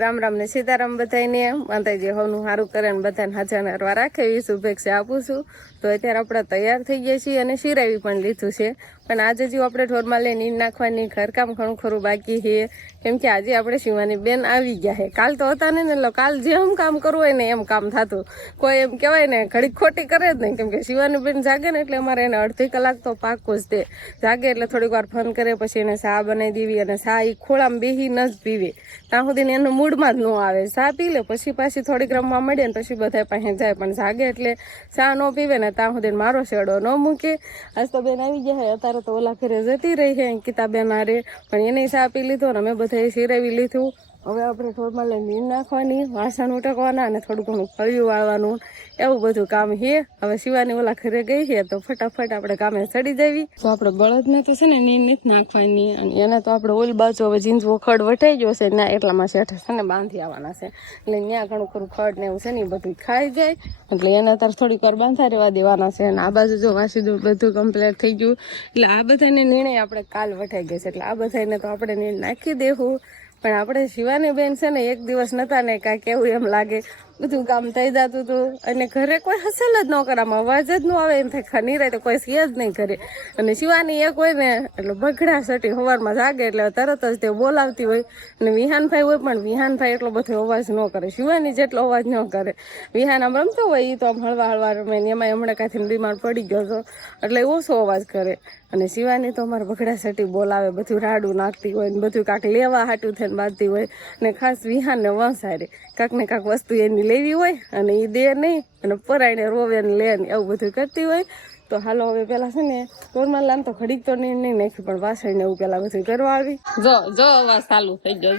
રામ રામ ને સીતારામ બધાને માતાજી હવનું સારું કરે ને બધાને હાજર નરવા રાખે એવી શુભેચ્છા આપું છું. તો અત્યારે આપણે તૈયાર થઈ ગયા છીએ અને શિરાવી પણ લીધું છે, પણ આજે જો આપણે ઢોરમાં લઈને નીંદ નાખવાની ઘરકામ ઘણું ખરું બાકી છે, કેમ કે આજે આપણે શિવાની બેન આવી ગયા છે. કાલ તો હતા ને એટલે કાલ જેમ કામ કરવું હોય ને એમ કામ થતું, કોઈ એમ કહેવાય ને ઘડીક ખોટી કરે જ નહીં, કેમ કે શિવાની બેન જાગે ને એટલે અમારે એને અડધી કલાક તો પાકું જ દે. જાગે એટલે થોડીક વાર ફોન કરે, પછી એને ચા બનાવી દેવી અને ચા એ ખોળામાં બેસી ન જ પીવે, ત્યાં સુધી એનું મૂડમાં જ ન આવે. ચા પી લે પછી પાછી થોડીક રમવા મળે ને પછી બધા પાસે જાય, પણ જાગે એટલે ચા ન પીવે ને ત્યાં સુધી મારો શેડો ન મૂકે. આજ તો બેન આવી ગયા, અત્યારે તો ઓલા ફેરે જતી રહી છે અંકિતા બેન હારે, પણ એને ચા પી લીધો ને અમે બધાએ શિરાવી લીધું. હવે આપણે ઢોરમાં લઈને નીંદ નાખવાની, વાસણ ઉટકવાના અને થોડું ઘણું ફળિયું વાળવાનું, એવું બધું કામ છે. હવે શિવાની ઓલા ઘરે ગઈ છે તો ફટાફટ આપણે કામે ચડી જવી. તો આપણે બળદને તો છે ને નીંદ નથી નાખવાની, અને એને તો આપણે ઓલી બાજુ હવે જીંજવો ખડ વટાઈ ગયો છે ને એટલામાં શેઠે છે ને બાંધી આવવાના છે, એટલે ત્યાં ઘણું ખરું ખડ ને એવું છે ને એ બધું ખાઈ જાય, એટલે એને અત્યારે થોડીક વાર બાંધા રહેવા દેવાના છે. અને આ બાજુ જો વાસી બધું કમ્પ્લીટ થઈ ગયું, એટલે આ બધાને નિર્ણય આપણે કાલ વટાઈ ગયા છે, એટલે આ બધાને તો આપણે નીંદ નાખી દેવું. પણ આપણે શિવાની બેન છે ને એક દિવસ નતા ને કાંઈક એવું એમ લાગે બધું કામ થઈ જતું હતું, અને ઘરે કોઈ હસલ જ ન કરે, આમાં અવાજ જ ન આવે, એમ થાય ખની રહે તો કોઈ છે જ નહીં ઘરે. અને શિવાની એક હોય ને એટલે બગડા સટી સવારમાં જાગે એટલે તરત જ તે બોલાવતી હોય. અને વિહાનભાઈ હોય પણ વિહાનભાઈ એટલો બધો અવાજ ન કરે, શિવાની જેટલો અવાજ ન કરે. વિહાન આમ રમતો હોય એ તો આમ હળવા હળવા રમે, એમાં હમણાં કાંઈથી બીમાર પડી ગયો હતો એટલે ઓછો અવાજ કરે. અને શિવાની તો અમારે બગડા સટી બોલાવે, બધું રાડું નાખતી હોય ને બધું કાંક લેવા હાટું થઈને બાંધતી હોય, ને ખાસ વિહાનને વંસારે કાંક ને કાંક વસ્તુ એની લેવી હોય અને એ દે નહીં, અને પરાઈને રોવે ને લે ને એવું બધું કરતી હોય. તો હાલો હવે પેલા છે ને કોરમાલ લામ તો ઘડીક તો નહીં નાખ્યું, પણ વાસણ ને એવું પેલા બધું કરવા આવી. જો જો અવાજ ચાલુ થઈ ગયો,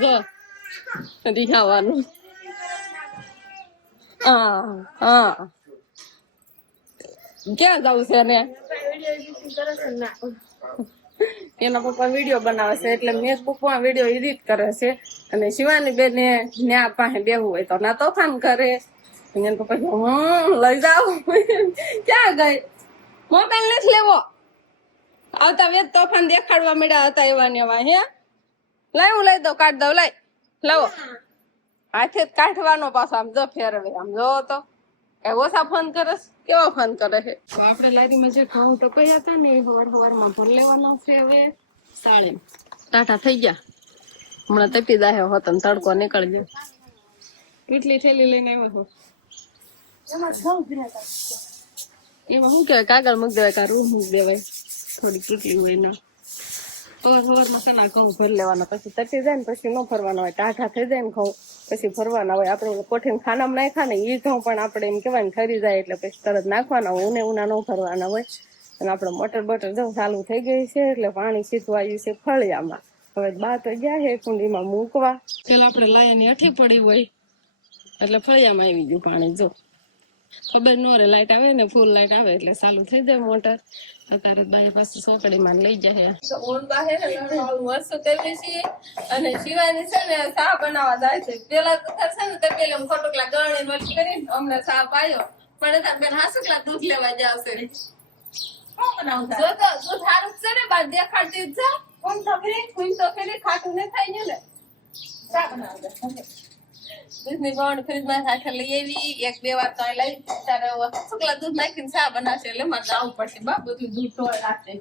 જો રીહાવાનું. હા હા, ક્યાં જવું છે ને? એના પપ્પા વિડીયો બનાવે છે એટલે મેં પપ્પા વિડીયો એડિટ કરે છે, અને શિવાની બેન ન્યા પાસે બેવું હોય તો ના તોફાન કરે. એના પપ્પા લઈ જાવ. ક્યાં ગઈ? મોબાઈલ નથી લેવો. આવતા વેત તોફાન દેખાડવા મળ્યા હતા એવા ને એવા. હે લાય હું લઈ દઉં, કાઢ દઉં, લાય લાવો. હાથે જ કાઢવાનો પાછો, આમ જો ફેરવે, આમ જો તો ઓછા ફોન કરે, કેવો ફોન કરે છે. તો આપણે લારીમાં જે ઘઉં ટપાયા હતા ને એ હવારમાં ભરી લેવાના છે. હવે સાળે ટાટા થઈ ગયા, હમણાં તપી દાહે હોત ને તડકો નીકળી ગયો. કેટલી થેલી લઈને આવ્યો છો? એમાં શું કહેવાય, કાગળ મૂકી દેવાય, કા રૂ મૂકી દેવાય, થોડી કેટલી હોય ને તો સવારમાં સના ઘઉં ભરી લેવાના, પછી તટી જાય ને પછી ન ફરવાના હોય, ટાઢા થઈ જાય ને ઘઉં પછી ફરવાના હોય. આપણે કોઠીને ખાનામાં નાખ્યા ને એ ઘઉં પણ આપણે એમ કહેવાય ને ઠરી જાય એટલે પછી તરત નાખવાના હોય, ઉને ઉના ન ફરવાના હોય. અને આપણે મોટર બટર જો ચાલુ થઈ ગઈ છે એટલે પાણી સીધું આવ્યું છે ફળિયામાં. હવે બા તો ગયા છે કુંડીમાં મૂકવા, પેલા આપણે લાયાની અઠી પડી હોય એટલે ફળિયામાં આવી ગયું પાણી. જો ખબર ન રે, લાઈટ આવે ને ફૂલ લાઈટ આવે એટલે ચાલુ થઈ જાય મોટર. અત્યારે બાઈ પાસે ચોકડીમાં લઈ જાય. અને શિવાની છે ને ચા બનાવવા જાય છે. પેલા તો છે ને તે પેલા ખોટુકલા ગણી મળી કરીને અમને ચા પાયો, પણ તાર બેન હાસુકલા દૂધ લેવા જાવશે. જો તો દૂધ હારું છે ને બા દેખાડતી જ જા. કોણ તો ફેરી ખાટું ને થાય ગયું ને ચા બનાવવા દૂધની ગોળ ફ્રીજમાં સાથે લઈ આવી, એક બે વાર તો લઈ તારે શુક્લા દૂધ નાખીને ચા બનાવશે એટલે મારે જવું પડશે. બા બધું દૂધ ઢોળ રાખશે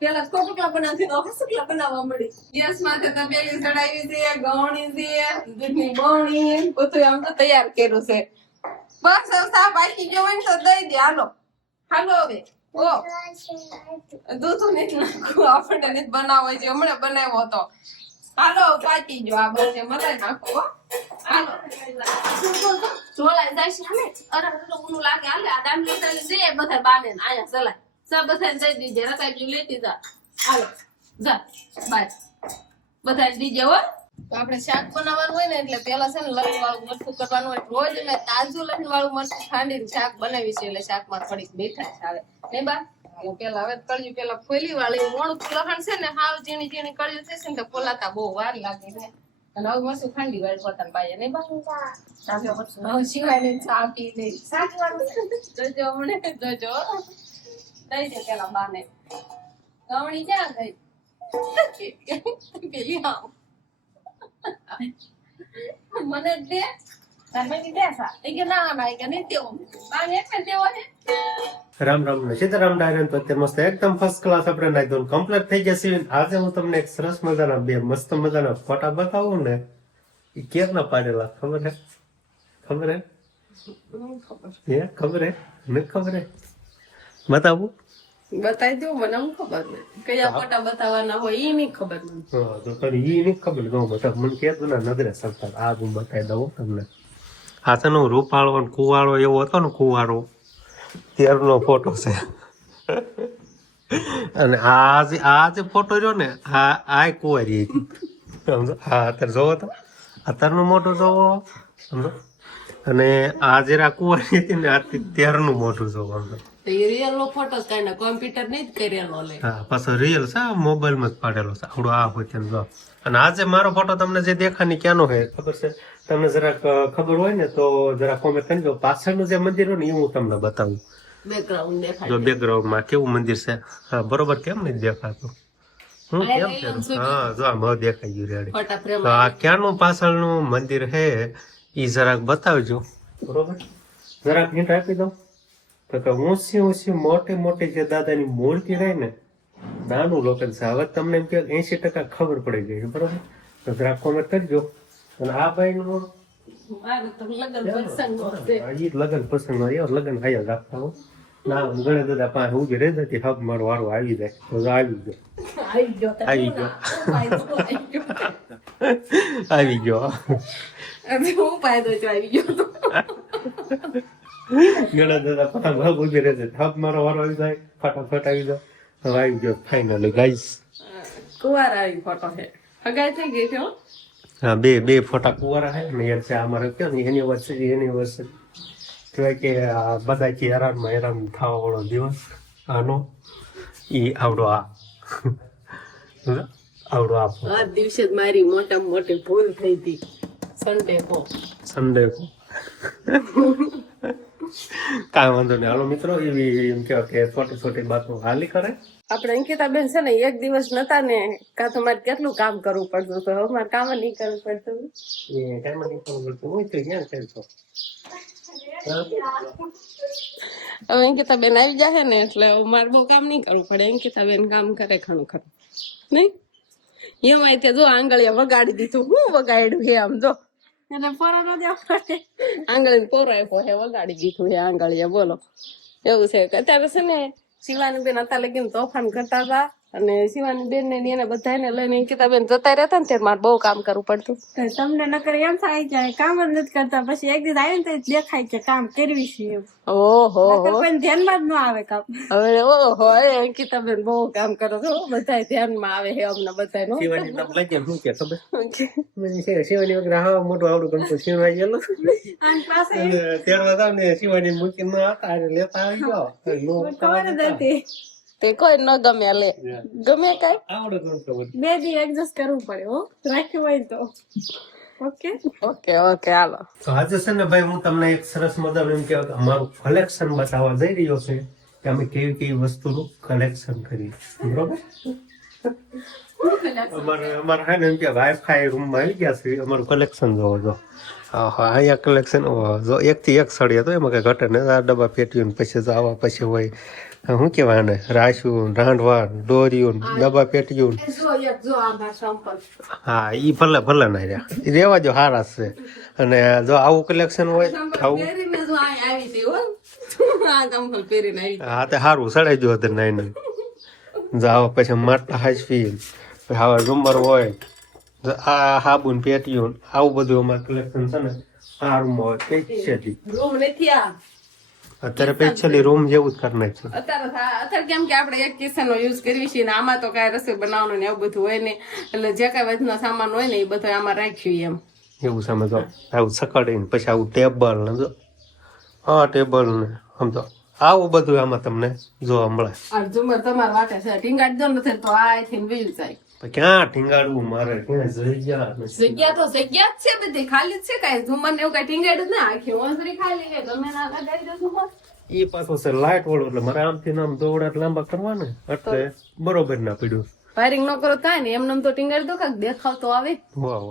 પેલા ખોટુકલા બનાવતી તો શુક્લા બનાવવા મળી. ગેસ માથે તપેલી ચડાવી છે, ગવણી છે, દૂધની ગવણી બધું આમ તો તૈયાર કર્યું છે. બસ ચા બાકી ગયો હોય ને તો દઈ દે. હાલો હાલો હવે ઓ દૂધ નથી નાખવું, આપણને નથી બનાવવો છે, હમણાં બનાવ્યો હતો. હાલો પાકી ગયો આ બસ મલાઈ નાખો. હાલો ઢોલાઈ જાય છે. હાલે અરે ઊનું લાગે. હાલે આ દાંડી દે બધા બાને આયા ચલાય સબ બધાને દઈ દીજે, રકાઈ લેતી જા. હાલો જા બાય બધા દીજે હો. તો આપણે શાક બનાવવાનું હોય ને એટલે પેલા છે ને લસણ વાળું મરચું કરવાનું હોય. રોજ મેં તાજું લસણ વાળું મરચું ખાંડીને શાક બનાવી છે, એટલે શાકમાં થોડીક મીઠાશ આવે ને બા. પેલા હવે કળિયું પેલા ફોલી વાળી મોણું લહણ છે ને હાવ ઝીણી ઝીણી કળિયું થશે ને તો ફોલાતા બહુ વાર લાગે છે. અને હવે મરચું ખાંડી વાળી પોતાને પાયે નહીં બા. હવે શિવાની ચા પી લે. જોજો હમણે જોજો દઈ દે પેલા બાને. ગવણી ક્યાં ગઈ? પેલી આવ મને દે તાર બેટી દેસા એ કે ના એ કે નહીં દેવો બાને એક દેવો છે રામ રામ ને સીતારામ ડાયરન તો અત્યારે મસ્ત એકદમ ફર્સ્ટ ક્લાસ આપણે નાઈ ધોઈને કમ્પ્લીટ થઈ જશે. આજે હું તમને એક સરસ મજાના બે મસ્ત મજાના ફોટા બતાવું ને એ ક્યારના પાડેલા ખબર હે ખબર હે ખબર હે નથી ખબર હે બતાવું બતાવી દો મને હું ખબર નહીં કયા ફોટા બતાવવાના હોય એ નહીં ખબર મને હા તો તને ઈ નથી ખબર કહું બતા મને કહેતું ને નજરે સરકાર આ હું બતાવી દઉં તમને. આ છે ને રૂપાળો ને કુવાળો એવો હતો ને કુવાળો ત્યારનો ફોટો છે. અને આ જે ફોટો રહ્યો ને આ કુંવારી હતી સમજો. હા અત્યારે જોવો તો અત્યારનું મોટું જોવો સમજો. અને આ જરા કુંવારી હતી ને આ ત્યારનું મોટું જોવો સમજો. રિયલ નો ફોટો કાઢને કોમ્પ્યુટર નહીં જ કરેલો લે હા પાછો રિયલ છે મોબાઈલ માં જ પાડેલો છે આવડો આ હોય ત્યાં જો. અને આજે મારો ફોટો તમને જે દેખાની ક્યાંનો છે ખબર છે તમને જરાક ખબર હોય ને તો જરા કોમેન્ટ કરી દો. પાછળનું જે મંદિર હોય ને એ હું તમને બતાવું. બેકગ્રાઉન્ડ દેખાય જો બેકગ્રાઉન્ડ માં કેવું મંદિર છે. હા બરોબર કેમ નહીં દેખાતું હું કેમ છે હા જો આ મ દેખાઈ ગયું રેડી. ફોટા ફ્રેમ તો આ ક્યાંનું પાછળનું મંદિર છે ઈ જરાક બતાવજો બરોબર. જરાક હિન્ટ આપી દઉં તો કે ઊંચી ઊંચી મોટી મોટી જે દાદાની મૂર્તિ રહી ને નાનું લોકેલ છે. હવે તમને એમ કે 80% ખબર પડી ગઈ છે બરોબર. તો જરાક કોમેન્ટ કરજો. અને આ ભાઈ નું મારું તો લગન પ્રસંગ છે લગન પસંદ હોય લગન આયા રાખતા હો ના ગણે દાદા પાસે ઉભી રહી જતી હબ મારો વારો આવી જાય તો આવી ગયો આવી ગયો આવી ગયો હું ફાયદો જો આવી ગયો તો ગણા દાદા પાસે હબ ઉભી રહી જતી હબ મારો વારો આવી જાય ફટાફટ આવી જાય હવે આવી ગયો ફાઇનલી ગાઈસ. કુવાર આવી ફોટો છે હગાઈ થઈ ગઈ છે હો. હા બે ફોટા કુવારા હે ને યાર છે અમારે કયો ને એનિવર્સરી કહેવાય કે આ બધા કે હેરાન થવા વાળો દિવસ આનો ઈ આવડો આ આવડો આ આ દિવસે જ મારી મોટામાં મોટી ભૂલ થઈ હતી સન્ડે કો કાંઈ વાંધો નહીં. હાલો મિત્રો એવી એમ કહેવાય કે છોટી છોટી બાતો હાલી કરે. આપણે અંકિતાબેન છે ને એક દિવસ નતા ને કાં તો મારે કેટલું કામ કરવું પડતું તો હવે મારે કામ નહીં કરવું પડતું એ કાંઈ નહીં ખબર પડતું હોય તો ક્યાં કરશો. હવે અંકિતાબેન આવી જાય ને એટલે મારે બહુ કામ નહીં કરવું પડે. અંકિતાબેન કામ કરે ઘણું ખરું નહીં એમાં ત્યાં જો આંગળીયા વગાડી દીધું હું વગાડ્યું હે આમ જો એટલે ફોરો ન દેવા પડે આંગળી પોરો આપ્યો હે વગાડી દીધું હે આંગળીયા બોલો એવું છે કે અત્યારે છે ને શિવાની બેન અત્યારે લગીને તોફાન કરતા હતા અને શિવાની બેન ને એને બધાને લઈને અંકિતાબેન જતા રહેતા ને ત્યારે મારે બહુ કામ કરવું પડતું. તમને નકર એમ થાય કે કામ જ નથી કરતા પછી એક દિવસ આવે ને તો દેખાય કે કામ કરવી છે એમ. ઓહો કોઈ ધ્યાનમાં જ ન આવે કામ. હવે ઓહો અંકિતાબેન બહુ કામ કરો છો બધા ધ્યાનમાં આવે છે અમને બધા શિવાની નામ લાગે શું કે ખબર શિવાની વગર હા મોટું આવડું ગમતું શિવાય ગયેલું આમ પાસે ત્યારબાદ આવે ને શિવાની મૂકી ન હતા લેતા આવી ગયો ખબર જ હતી તે કોઈ ન ગમે લે ગમે કઈ આવડું ગમતું બે દી એડજસ્ટ કરવું પડે હો રાખ્યું હોય તો ઓકે ઓકે હાલો. તો આજે છે ને ભાઈ હું તમને એક સરસ મજાનું એમ કહેવાય કે અમારું કલેક્શન બતાવવા જઈ રહ્યો છે કે અમે કેવી કેવી વસ્તુનું કલેક્શન કરીએ બરોબર. અમારે હે ને એમ કે વાઈફાઈ રૂમમાં આવી ગયા છે અમારું કલેક્શન જોવો જો. હા અહીંયા કલેક્શન જો 1 થી 1 સળી હતો એમાં કઈ ઘટે ને આ ડબ્બા પેટીયું પછી જો આવા પછી હોય શું કહેવાય ને રાશ્યું રાંધવા દોર્યું ડબ્બા પેટીયું હા ઈ ભલે ના રહ્યા ઈ રેવા જો હારા છે. અને જો આવું કલેક્શન હોય આવું હા તે સારું સડાઈ જો હતું નાઈ જાવ પછી માટલા હાચવી હવે રૂમર હોય આ હાબુન પેટીયું આવું બધું અમારે કલેક્શન છે ને આ રૂમ હોય સ્પેશિયલી રૂમ નથી આ અત્યારે સ્પેશિયલી રૂમ જેવું જ કરી નાખ્યું અત્યારે કેમ કે આપણે એક કિચન નો યુઝ કરવી છીએ ને આમાં તો કઈ રસોઈ બનાવવાનું ને એવું બધું હોય ને એટલે જે કઈ વજનો સામાન હોય ને એ બધું આમાં રાખ્યું એમ એવું સમજો આવું સકડીને પછી આવું ટેબલ ને જો હા ટેબલ ને સમજો આવું બધું આમાં તમને જોવા મળે. આ ઝુમર તમારા વાટે છે ટીંગાડી દો ને તો આ થી વીલ જાય ક્યાં ઠીંગાડવું મારે ક્યાં જગ્યા જગ્યા જ છે બધી ખાલી જ છે કઈ ઝુમર ને એવું કઈ ટીંગાડ્યું જ ના આખી ઓસરી ખાલી છે ગમે ના લગાડી દો ઝુમર ઈ પાછો છે લાઈટ વાળો એટલે મારે આમથી આમ દોડા લાંબા કરવા ને એટલે બરોબર ના પડ્યું. વાયરિંગ ન કરો કાંઈ નહીં એમને તો ટીંગાડી દો કાંઈક દેખાવ તો આવે. વાહ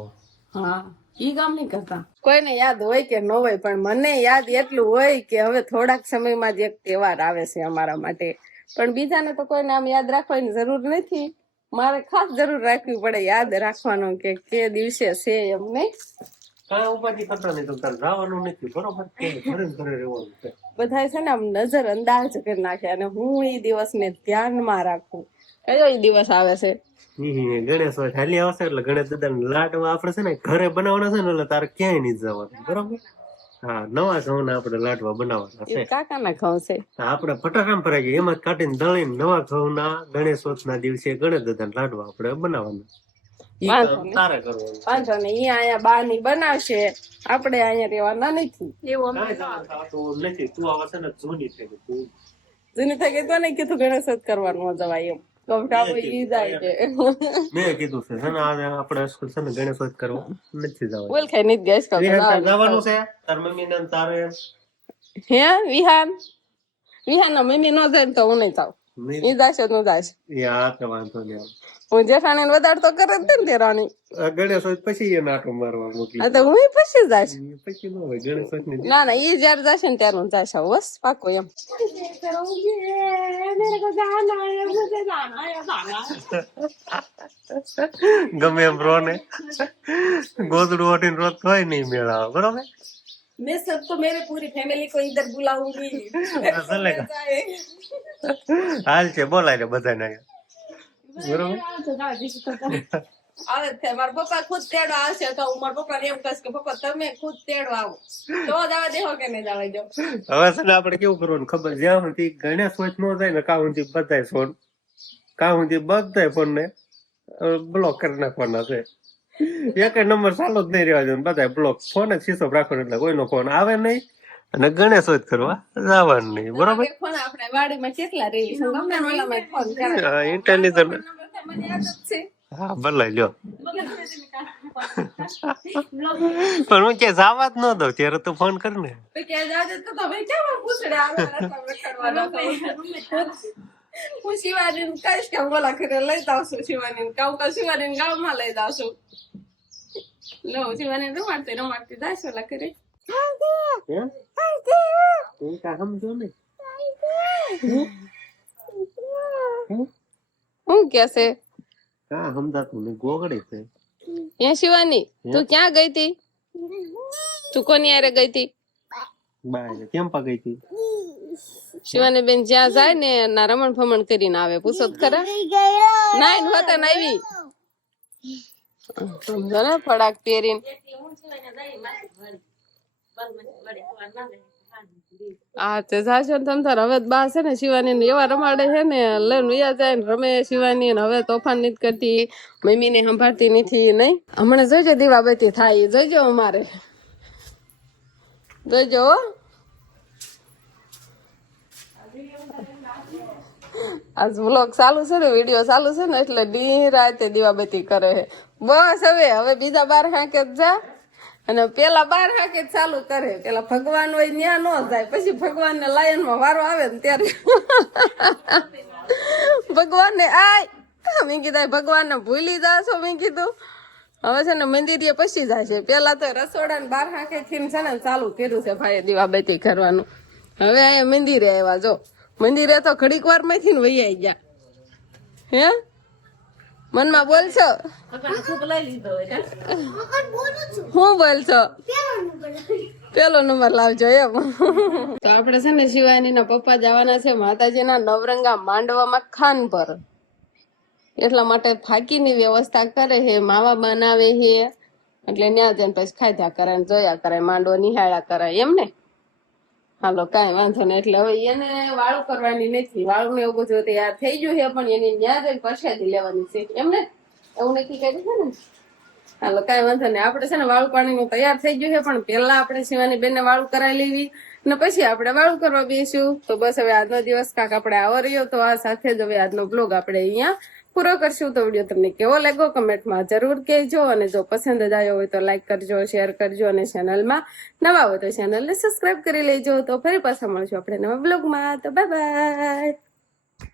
હા ઈ કામ નહીં કરતા. કોઈને યાદ હોય કે ન હોય, પણ મને યાદ એટલું હોય કે હવે થોડાક સમયમાં જ એક તહેવાર આવે છે અમારા માટે, પણ બીજાને તો કોઈને આમ યાદ રાખવાની જરૂર નથી. મારે ખાસ જરૂર રાખવી પડે યાદ રાખવાનું કે દિવસે છે એમ નહીં. કાંઈ ઉપાધિ કરતા નહીં, તો તારે જવાનું નથી, બરોબર? ઘરે ને ઘરે રહેવાનું છે. બધા છે ને આમ નજર અંદાજ કરી નાખે, અને હું એ દિવસને ધ્યાનમાં રાખું. કયો એ દિવસ આવે છે? ગણેશ હોય ખાલી આવશે એટલે ગણેશ દાદા લાડવા આપણે છે ને ઘરે બનાવવાના છે ને, એટલે તારે ક્યાંય નહીં જવાનું, બરોબર? હા, નવા ઘઉંના આપણે લાડવા બનાવવાના છે. કાકાના ઘઉં છે. આપણે ફટાકામ ભરાઈ જાય એમાં કાઢીને દળીને નવા ઘઉંના ગણેશોત્સવના દિવસે ગણેશ દાદાના લાડવા આપણે બનાવવાના. ઈ કામ તારે કરવાનું. વાંધો ને અહીંયા બાની બનાવશે, આપણે અહીંયા રહેવાના નથી. એવું કાંઈ થતું નથી. તું આવા છે ને જૂની થઈ ગઈ. તું જૂની થઈ ગઈ તો નહીં કીધું ગણેશ જ કરવાનું જવાય એમ. કવટાવો ઈ જાય છે. મેં કીધું છે ને આજે આપણે સ્કૂલ છે ને ગણેશોત્સવ કરવા નથી જવાનું. બોલ ખાઈ નથી ગેસ કરતો. જવાનું છે તાર મમ્મી ને તારે હે વિહાન ના મમ્મી નો જાય ને તો હું નહીં જાઉં. ઈ જાશે નું જાશે. યા તો વાંધો નહીં. હું જેઠાણી વધારે તો કરે જ ને તેરાની. ગણેશોત્સવ પછી એ નાટો મારવા મોકલી. આ તો હું પછી જાશ. પછી ન હોય ગણેશોત્સવ ની. ના ના ઈ જયારે જશે ને ત્યારે હું જાશ. બસ પાકો એમ. ગમે એમ રો ને ગોદડું ઓટીને રોત હોય નહીં મેળા, બરોબર? मैं सब तो मेरे पूरी फैमिली को इधर बुलाऊंगी. ચલેગા. હાલ છે બોલાય ને બધાને, બરોબર? આવે છે મારા પપ્પા ખુદ તેડવા આવશે તો હું મારા પપ્પાને એમ કહીશ કે પપ્પા તમે ખુદ તેડવા આવો તો જવા દેહો કે નહીં જવા દો. હવે છે ને આપણે કેવું કરવાનું ખબર? જ્યાં સુધી ગણેશ હોય ન જાય ને કાં સુધી બધાય ફોન ફોન ને બ્લોક કરી નાખવાના છે. એક નંબર ચાલુ જ નહીં રહેવા દો, બધા બ્લોક. ફોન જ શીશો રાખવાનો એટલે કોઈનો ફોન આવે નહીં અને ગણેશ જ કરવા જવાનું નહીં, બરોબર? ફોન આપણે વાડીમાં કેટલા રેવી છે ગમે ઓલામાં ફોન કરે. ઇન્ટેલિજન્ટ. મને યાદ જ છે. હા ભલે લ્યો. પણ હું ક્યાં જવા જ ન દઉં ત્યારે તું ફોન કર ને. તો કે જાજે તો તમે કેમ પૂછડે આવે રખડવાનો. હું શિવાની કહીશ કે બોલા કરે લઈ જાવશું શિવાની કહું શિવાની ગામમાં લઈ જાવશું. લો શિવાની રમાડતી જાશ ઓલા કરે. હું કે છે ગોગડે છે. એ શિવાની તું ક્યાં ગઈ તી? તું કોની હારે ગઈ તી? કેમ પા ગઈ હતી? શિવાની બેન જ્યાં જાય ને ના રમણ ફમણ કરીને આવે. પૂછો તો ખરા. ના હોતા ને આવી સમજો ને ફડાક પહેરીને. હા તે જાશો ને તમ તાર. હવે બા છે ને શિવાની ને એવા રમાડે છે ને લઈને વયા જાય ને રમે શિવાની ને. હવે તોફાન નથી કરતી, મમ્મી ને સંભાળતી નથી. નહીં હમણાં જોઈજો દીવાબત્તી થાય, જોઈજો અમારે જોઈજો. આજ વ્લોગ ચાલુ છે ને, વિડીયો ચાલુ છે ને એટલે દી રાતે દીવાબત્તી કરે છે. બસ હવે બીજા 12 હાંકે જ જા અને પેલા 12 હાંકે જ ચાલુ કરે. પેલા ભગવાન હોય ન્યા ન જાય, પછી ભગવાન ને લાયન માં વારો આવે ને ત્યારે ભગવાન ને આય મેં કીધું ભગવાન ને ભૂલી જાશો. મેં કીધું હવે છે ને મંદિરે પછી જાય છે. પેલા તો રસોડા ને 12 હાંકે થી છે ને ચાલુ કર્યું છે ભાઈ દીવાબત્તી કરવાનું. હવે અહીંયા મંદિરે આવ્યા. જો મંદિરે તો ઘડીક વાર માંથી વહી આવી ગયા. હે મનમાં બોલશો? હું બોલશો? પેલો નંબર લાવજો એમ. તો આપડે છે ને શિવાની ના પપ્પા જવાના છે માતાજી ના નવરંગા માંડવામાં ખાન પર. એટલા માટે ફાકીની વ્યવસ્થા કરે છે, માવા બનાવે છે એટલે ત્યાં જઈને પછી ખાધા કરે ને જોયા કરે, માંડવો નિહાળ્યા કરે એમ ને. હાલો કઈ વાંધો નહીં. એટલે હવે એને વાળું કરવાની નથી, વાળું ને એવું બધું તૈયાર થઈ ગયું છે પણ એની ન્યા જઈને પ્રસાદી લેવાની છે એમ ને, એવું નક્કી કર્યું છે ને. હાલો કઈ વાંધો નહીં. આપણે છે ને વાળું પાણીનું તૈયાર થઈ ગયું છે પણ પેલા આપણે શિવાની બેન ને વાળું કરાવી લેવી ને પછી આપણે વાળું કરવા બેસીશું. તો બસ હવે આજનો દિવસ કાંક આપણે આવો રહ્યો. તો આ સાથે જ હવે આજનો બ્લોગ આપણે અહીંયા પૂરો કરશું. તો વિડીયો તમને કેવો લાગ્યો કમેન્ટમાં જરૂર કહેજો, અને જો પસંદ જ આવ્યો હોય તો લાઈક કરજો, શેર કરજો, અને ચેનલમાં નવા હોય તો ચેનલને સબસ્ક્રાઇબ કરી લેજો. તો ફરી પાછા મળશું આપણે નવા બ્લોગમાં. તો બાય બાય.